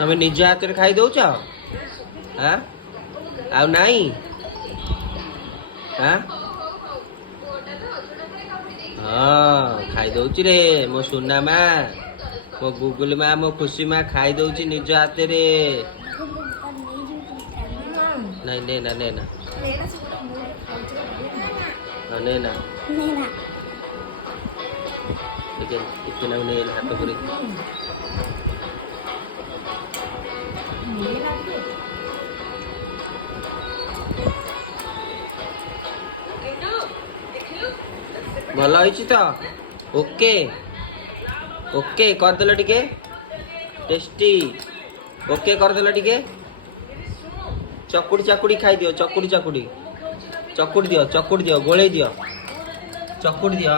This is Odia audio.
ତମେ ନିଜ ହାତରେ ଖାଇ ଦଉଛ? ହଁ ଆଉ ନାଇଁ? ହଁ ଖାଇ ଦଉଛି ରେ ମୋ ସୁନା ମା, ମୋ ଗୁଗୁଲ ମା, ମୋ ଖୁସି ମା ଖାଇ ଦଉଛି ନିଜ ହାତରେ। ନାଇଁ ନେ ନା ନେ ନା ନେ ନା ଟିକେ ନାକୁ ନେ ହାତ ପୁରେଇ। ଭଲ ହେଇଛି ତ? ଓକେ ଓକେ କରିଦେଲ ଟିକେ ଟେଷ୍ଟି। ଓକେ କରିଦେଲ ଟିକେ। ଚକୁଡ଼ି ଚାକୁଡ଼ି ଖାଇଦିଅ, ଚକୁଡ଼ି ଚାକୁଡ଼ି ଦିଅ, ଚକୁଡ଼ି ଦିଅ, ଗୋଳେଇ ଦିଅ, ଚକୁଡ଼ି ଦିଅ।